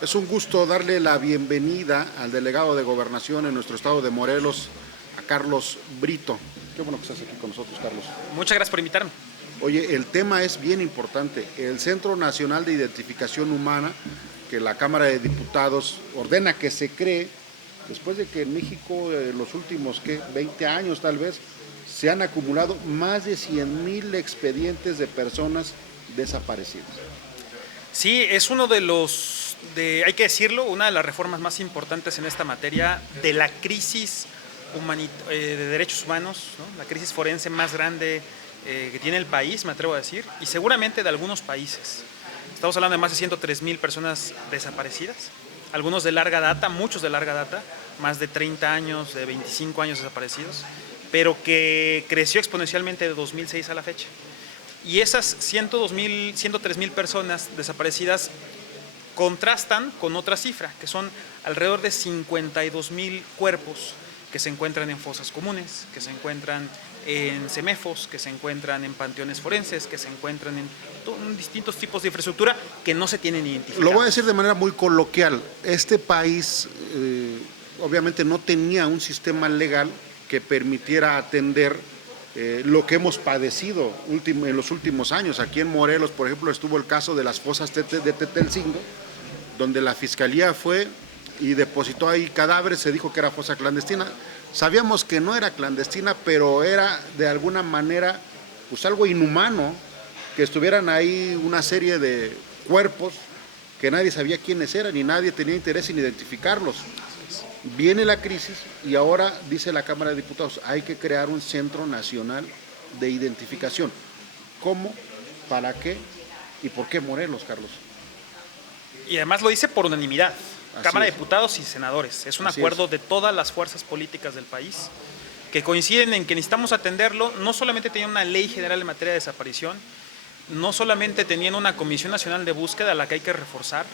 Es un gusto darle la bienvenida al delegado de Gobernación en nuestro estado de Morelos, a Carlos Brito. Qué bueno que estás aquí con nosotros, Carlos. Muchas gracias por invitarme. Oye, el tema es bien importante. El Centro Nacional de Identificación Humana, que la Cámara de Diputados ordena que se cree, después de que en México en los últimos 20 años tal vez, se han acumulado más de 100,000 expedientes de personas desaparecidas. Sí, es uno de hay que decirlo, una de las reformas más importantes en esta materia de la crisis de derechos humanos, ¿no? La crisis forense más grande que tiene el país, me atrevo a decir, y seguramente de algunos países. Estamos hablando de más de 103,000 personas desaparecidas, algunos de larga data, muchos de larga data, más de 30 años, de 25 años desaparecidos, pero que creció exponencialmente de 2006 a la fecha. Y esas 103,000 personas desaparecidas contrastan con otra cifra, que son alrededor de 52,000 cuerpos que se encuentran en fosas comunes, que se encuentran en CEMEFOS, que se encuentran en panteones forenses, que se encuentran en distintos tipos de infraestructura que no se tienen identificados. Lo voy a decir de manera muy coloquial. Este país obviamente no tenía un sistema legal que permitiera atender lo que hemos padecido en los últimos años. Aquí en Morelos, por ejemplo, estuvo el caso de las fosas de Tetelcingo, donde la fiscalía fue y depositó ahí cadáveres, se dijo que era fosa clandestina. Sabíamos que no era clandestina, pero era de alguna manera pues algo inhumano que estuvieran ahí una serie de cuerpos que nadie sabía quiénes eran y nadie tenía interés en identificarlos. Viene la crisis y ahora dice la Cámara de Diputados, hay que crear un Centro Nacional de Identificación. ¿Cómo? ¿Para qué? ¿Y por qué Morelos, Carlos? Y además lo dice por unanimidad, Cámara de es. Diputados y senadores. Es un Así acuerdo es. de todas las fuerzas políticas del país que coinciden en que necesitamos atenderlo, no solamente teniendo una ley general en materia de desaparición, no solamente teniendo una Comisión Nacional de Búsqueda a la que hay que reforzar,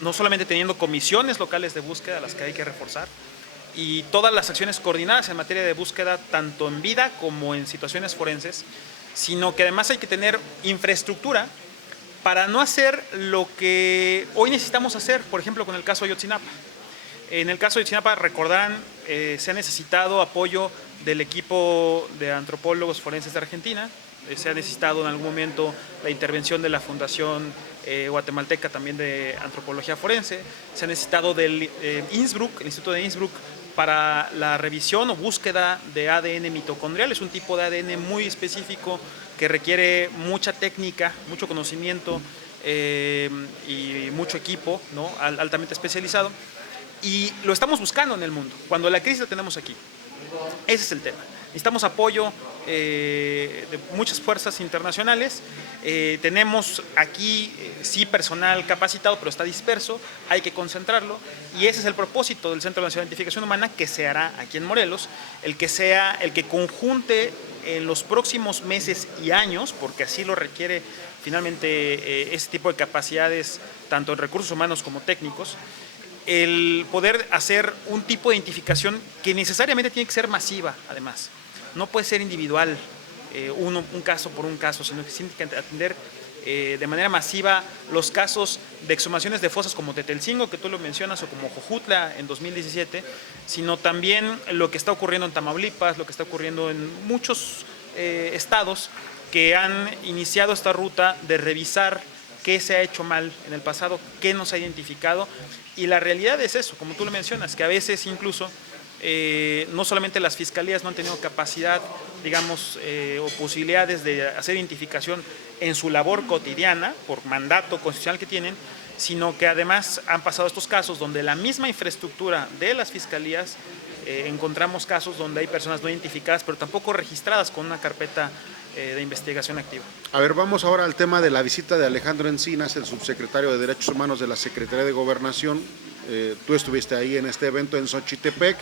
no solamente teniendo comisiones locales de búsqueda a las que hay que reforzar, y todas las acciones coordinadas en materia de búsqueda, tanto en vida como en situaciones forenses, sino que además hay que tener infraestructura para no hacer lo que hoy necesitamos hacer, por ejemplo, con el caso de Ayotzinapa. En el caso de Ayotzinapa, recordarán, se ha necesitado apoyo del equipo de antropólogos forenses de Argentina, se ha necesitado en algún momento la intervención de la Fundación Guatemalteca también de Antropología Forense, se ha necesitado del Innsbruck, el Instituto de Innsbruck, para la revisión o búsqueda de ADN mitocondrial. Es un tipo de ADN muy específico que requiere mucha técnica, mucho conocimiento y mucho equipo, ¿no? Altamente especializado. Y lo estamos buscando en el mundo. Cuando la crisis la tenemos aquí. Ese es el tema. Necesitamos apoyo de muchas fuerzas internacionales. Tenemos aquí sí personal capacitado, pero está disperso, hay que concentrarlo, y ese es el propósito del Centro Nacional de Identificación Humana, que se hará aquí en Morelos, el que conjunte en los próximos meses y años, porque así lo requiere finalmente ese tipo de capacidades, tanto en recursos humanos como técnicos, el poder hacer un tipo de identificación que necesariamente tiene que ser masiva, además. No puede ser individual, un caso por un caso, sino que se tiene que atender de manera masiva los casos de exhumaciones de fosas como Tetelcingo, que tú lo mencionas, o como Jojutla en 2017, sino también lo que está ocurriendo en Tamaulipas, lo que está ocurriendo en muchos estados que han iniciado esta ruta de revisar qué se ha hecho mal en el pasado, qué nos ha identificado, y la realidad es eso, como tú lo mencionas, que a veces incluso no solamente las fiscalías no han tenido capacidad, digamos, o posibilidades de hacer identificación en su labor cotidiana, por mandato constitucional que tienen, sino que además han pasado estos casos donde la misma infraestructura de las fiscalías encontramos casos donde hay personas no identificadas, pero tampoco registradas con una carpeta de investigación activa. A ver, vamos ahora al tema de la visita de Alejandro Encinas, el subsecretario de Derechos Humanos de la Secretaría de Gobernación. Tú estuviste ahí en este evento en Xochitepec,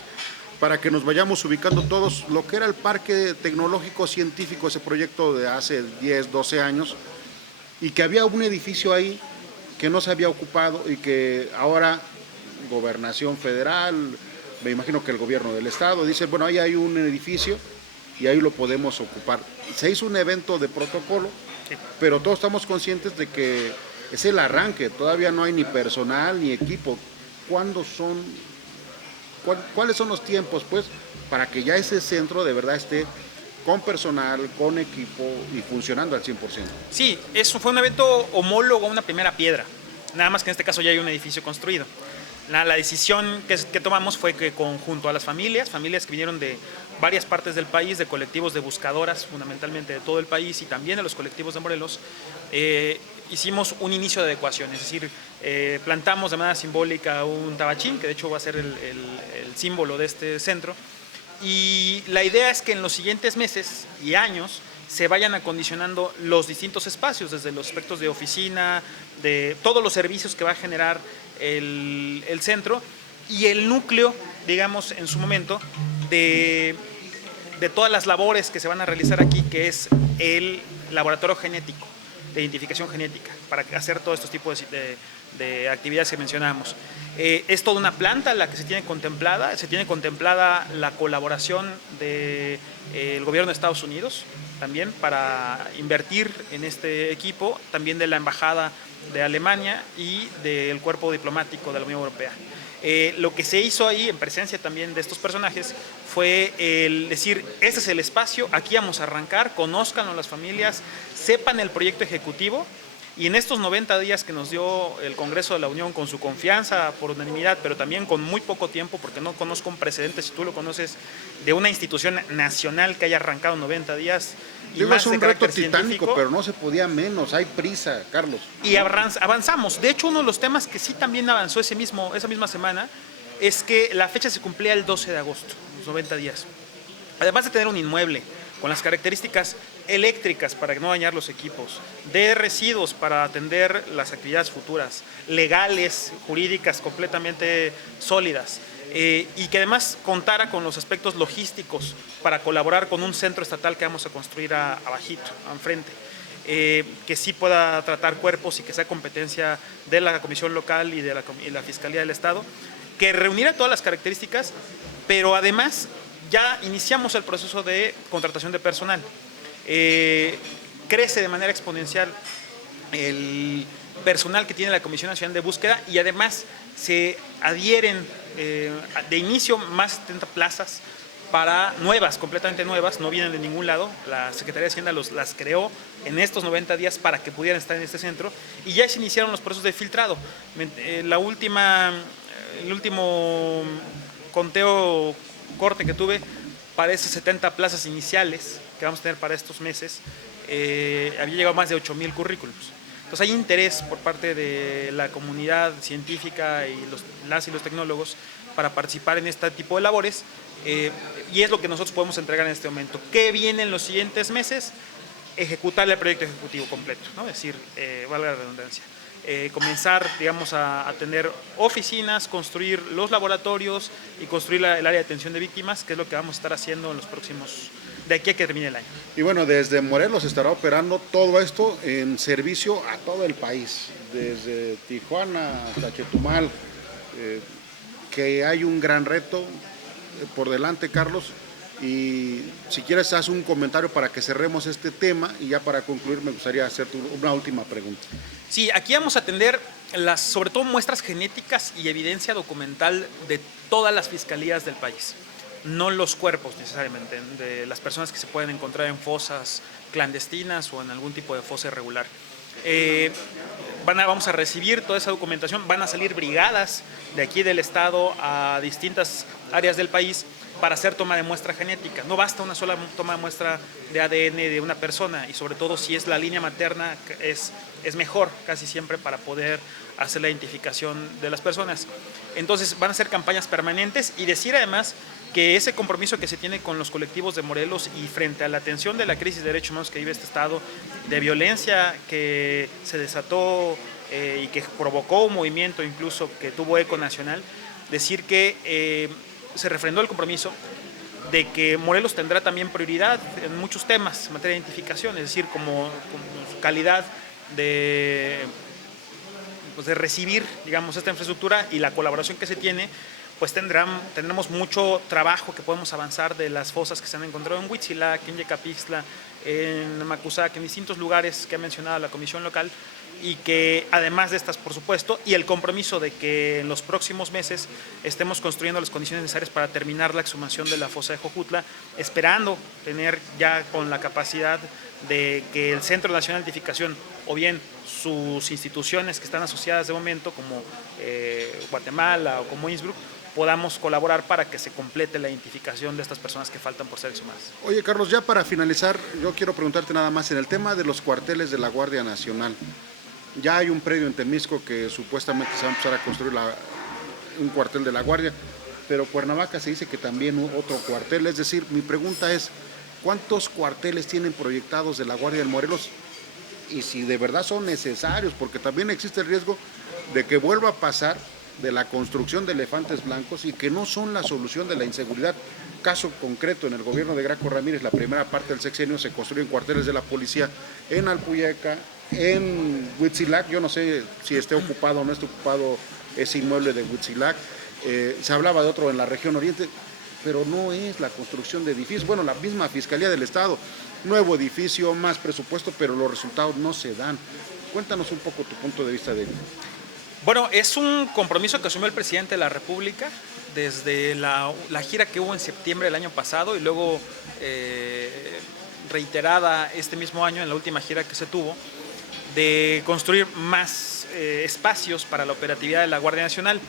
para que nos vayamos ubicando todos lo que era el Parque Tecnológico Científico, ese proyecto de hace 10, 12 años, y que había un edificio ahí que no se había ocupado y que ahora Gobernación Federal, me imagino que el gobierno del estado, dice, bueno, ahí hay un edificio y ahí lo podemos ocupar. Se hizo un evento de protocolo Sí. pero todos estamos conscientes de que es el arranque, todavía no hay ni personal ni equipo. ¿Cuándo son, cuáles son los tiempos, pues, para que ya ese centro de verdad esté con personal, con equipo y funcionando al 100%? Sí, eso fue un evento homólogo a una primera piedra, nada más que en este caso ya hay un edificio construido. La decisión que tomamos fue que junto a las familias que vinieron de varias partes del país, de colectivos de buscadoras, fundamentalmente de todo el país y también de los colectivos de Morelos, hicimos un inicio de adecuación, es decir, plantamos de manera simbólica un tabachín, que de hecho va a ser el símbolo de este centro, y la idea es que en los siguientes meses y años se vayan acondicionando los distintos espacios, desde los aspectos de oficina, de todos los servicios que va a generar el centro y el núcleo, digamos, en su momento, de todas las labores que se van a realizar aquí, que es el laboratorio genético, de identificación genética, para hacer todos estos tipos de actividades que mencionamos. Es toda una planta la que se tiene contemplada la colaboración del gobierno de Estados Unidos, también para invertir en este equipo, también de la Embajada de Alemania y del cuerpo diplomático de la Unión Europea. Lo que se hizo ahí, en presencia también de estos personajes, fue el decir, este es el espacio, aquí vamos a arrancar, conózcanlo las familias, sepan el proyecto ejecutivo, y en estos 90 días que nos dio el Congreso de la Unión con su confianza por unanimidad, pero también con muy poco tiempo, porque no conozco un precedente, si tú lo conoces, de una institución nacional que haya arrancado 90 días. Y más es un reto titánico, pero no se podía menos, hay prisa, Carlos. Y avanzamos. De hecho, uno de los temas que sí también avanzó esa misma semana es que la fecha se cumplía el 12 de agosto, los 90 días. Además de tener un inmueble con las características eléctricas para no dañar los equipos, de residuos para atender las actividades futuras, legales, jurídicas completamente sólidas, y que además contara con los aspectos logísticos para colaborar con un centro estatal que vamos a construir abajito, enfrente, que sí pueda tratar cuerpos y que sea competencia de la Comisión Local y de la Fiscalía del Estado, que reuniera todas las características, pero además ya iniciamos el proceso de contratación de personal. Crece de manera exponencial el personal que tiene la Comisión Nacional de Búsqueda y además se adhieren de inicio más 70 plazas para nuevas, completamente nuevas, no vienen de ningún lado. La Secretaría de Hacienda las creó en estos 90 días para que pudieran estar en este centro y ya se iniciaron los procesos de filtrado. El último conteo corte que tuve para esas 70 plazas iniciales que vamos a tener para estos meses, había llegado más de 8,000 currículums. Entonces hay interés por parte de la comunidad científica y los tecnólogos para participar en este tipo de labores, y es lo que nosotros podemos entregar en este momento. ¿Qué viene en los siguientes meses? Ejecutar el proyecto ejecutivo completo, ¿no? Es decir, valga la redundancia. Comenzar, digamos, a tener oficinas, construir los laboratorios y construir el área de atención de víctimas, que es lo que vamos a estar haciendo en los próximos, de aquí a que termine el año. Y bueno, desde Morelos estará operando todo esto en servicio a todo el país, desde Tijuana hasta Chetumal, que hay un gran reto por delante, Carlos. Y si quieres, haz un comentario para que cerremos este tema y ya para concluir me gustaría hacerte una última pregunta. Sí, aquí vamos a atender sobre todo muestras genéticas y evidencia documental de todas las fiscalías del país, no los cuerpos necesariamente, de las personas que se pueden encontrar en fosas clandestinas o en algún tipo de fosa irregular. Vamos a recibir toda esa documentación, van a salir brigadas de aquí del estado a distintas áreas del país para hacer toma de muestra genética. No basta una sola toma de muestra de ADN de una persona, y sobre todo si es la línea materna es mejor casi siempre para poder hacer la identificación de las personas. Entonces van a ser campañas permanentes, y decir además que ese compromiso que se tiene con los colectivos de Morelos y frente a la atención de la crisis de derechos humanos que vive este estado, de violencia que se desató y que provocó un movimiento incluso que tuvo eco nacional, decir que se refrendó el compromiso de que Morelos tendrá también prioridad en muchos temas en materia de identificación, es decir, como calidad de recibir, digamos, esta infraestructura y la colaboración que se tiene pues tendremos mucho trabajo que podemos avanzar de las fosas que se han encontrado en Huitzilac, en Yecapixtla, en Macusac, en distintos lugares que ha mencionado la comisión local, y que además de estas, por supuesto, y el compromiso de que en los próximos meses estemos construyendo las condiciones necesarias para terminar la exhumación de la fosa de Jojutla, esperando tener ya con la capacidad de que el Centro Nacional de Identificación, o bien sus instituciones que están asociadas de momento, como Guatemala o como Innsbruck, podamos colaborar para que se complete la identificación de estas personas que faltan por ser exhumadas. Oye, Carlos, ya para finalizar, yo quiero preguntarte nada más en el tema de los cuarteles de la Guardia Nacional. Ya hay un predio en Temisco que supuestamente se va a empezar a construir un cuartel de la Guardia, pero Cuernavaca se dice que también otro cuartel. Es decir, mi pregunta es, ¿cuántos cuarteles tienen proyectados de la Guardia en Morelos? Y si de verdad son necesarios, porque también existe el riesgo de que vuelva a pasar de la construcción de elefantes blancos y que no son la solución de la inseguridad. Caso concreto, en el gobierno de Graco Ramírez, la primera parte del sexenio se construyen cuarteles de la policía en Alpuyeca, en Huitzilac. Yo no sé si esté ocupado o no esté ocupado ese inmueble de Huitzilac. Se hablaba de otro en la región oriente, pero no es la construcción de edificios. Bueno, la misma Fiscalía del Estado, nuevo edificio, más presupuesto, pero los resultados no se dan. Cuéntanos un poco tu punto de vista de ello. Bueno, es un compromiso que asumió el presidente de la República desde la gira que hubo en septiembre del año pasado y luego reiterada este mismo año en la última gira que se tuvo, de construir más espacios para la operatividad de la Guardia Nacional.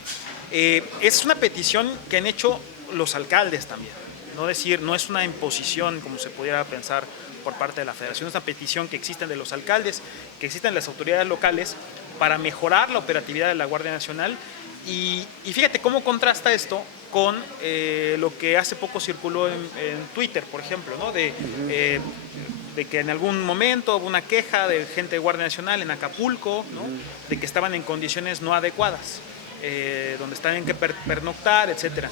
Es una petición que han hecho los alcaldes también, no es una imposición como se pudiera pensar por parte de la Federación, es una petición que existen de los alcaldes, que existen de las autoridades locales para mejorar la operatividad de la Guardia Nacional. Y fíjate cómo contrasta esto con lo que hace poco circuló en Twitter, por ejemplo, ¿no? De que en algún momento hubo una queja de gente de Guardia Nacional en Acapulco, ¿no? De que estaban en condiciones no adecuadas, donde tenían que pernoctar, etc.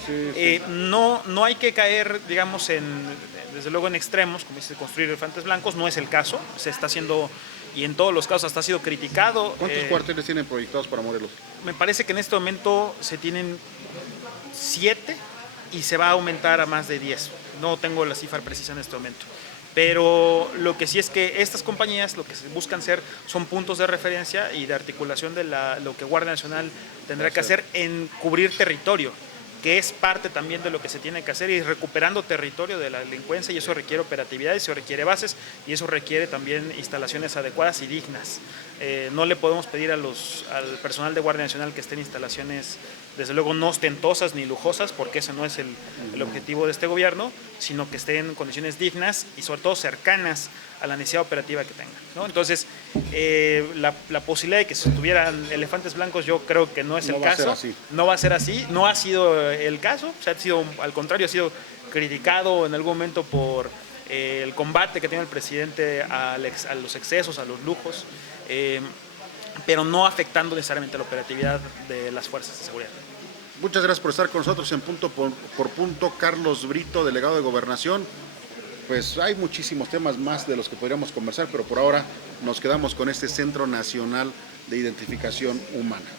No hay que caer, digamos, desde luego en extremos, como dice, construir elefantes blancos. No es el caso, se está haciendo, y en todos los casos hasta ha sido criticado. ¿Cuántos cuarteles tienen proyectados para Morelos? Me parece que en este momento se tienen 7 y se va a aumentar a más de 10. No tengo la cifra precisa en este momento. Pero lo que sí es que estas compañías lo que buscan ser son puntos de referencia y de articulación de lo que Guardia Nacional tendrá que hacer en cubrir territorio, que es parte también de lo que se tiene que hacer, y recuperando territorio de la delincuencia, y eso requiere operatividad, y eso requiere bases, y eso requiere también instalaciones adecuadas y dignas. No le podemos pedir al personal de Guardia Nacional que esté en instalaciones, desde luego, no ostentosas ni lujosas, porque ese no es el objetivo de este gobierno, sino que estén en condiciones dignas y sobre todo cercanas a la necesidad operativa que tengan, ¿no? Entonces, la posibilidad de que se tuvieran elefantes blancos, yo creo que no es el caso. No va a ser así, no ha sido el caso, o sea, al contrario, ha sido criticado en algún momento por el combate que tiene el presidente a los excesos, a los lujos, pero no afectando necesariamente la operatividad de las fuerzas de seguridad. Muchas gracias por estar con nosotros en Punto por Punto. Carlos Brito, delegado de Gobernación. Pues hay muchísimos temas más de los que podríamos conversar, pero por ahora nos quedamos con este Centro Nacional de Identificación Humana.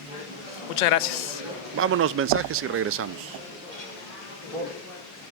Muchas gracias. Vámonos, mensajes y regresamos.